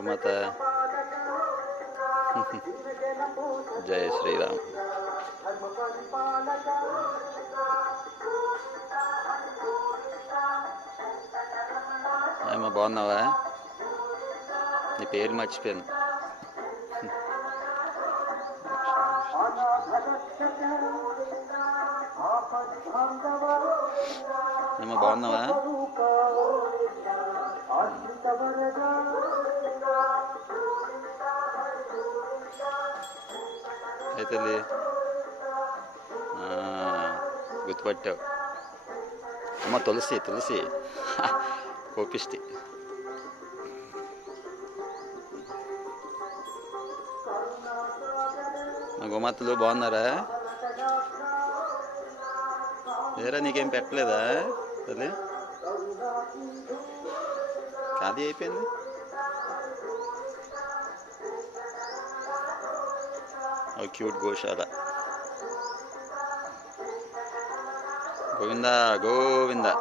గోమాత జయ శ్రీరామ్. ఏమో బాగున్నావా? నీ పేరు మర్చిపోయాను. ఏమో బాగున్నావా? అయితే గుర్తుపట్టావు. అమ్మ తులసి కోపిష్టి. మా గోమాతలు బాగున్నారా? వేరే నీకేం పెట్టలేదా తల్లి? ఖాళీ అయిపోయింది. క్యూట్ గోశాల. గోవిందా గోవిందా.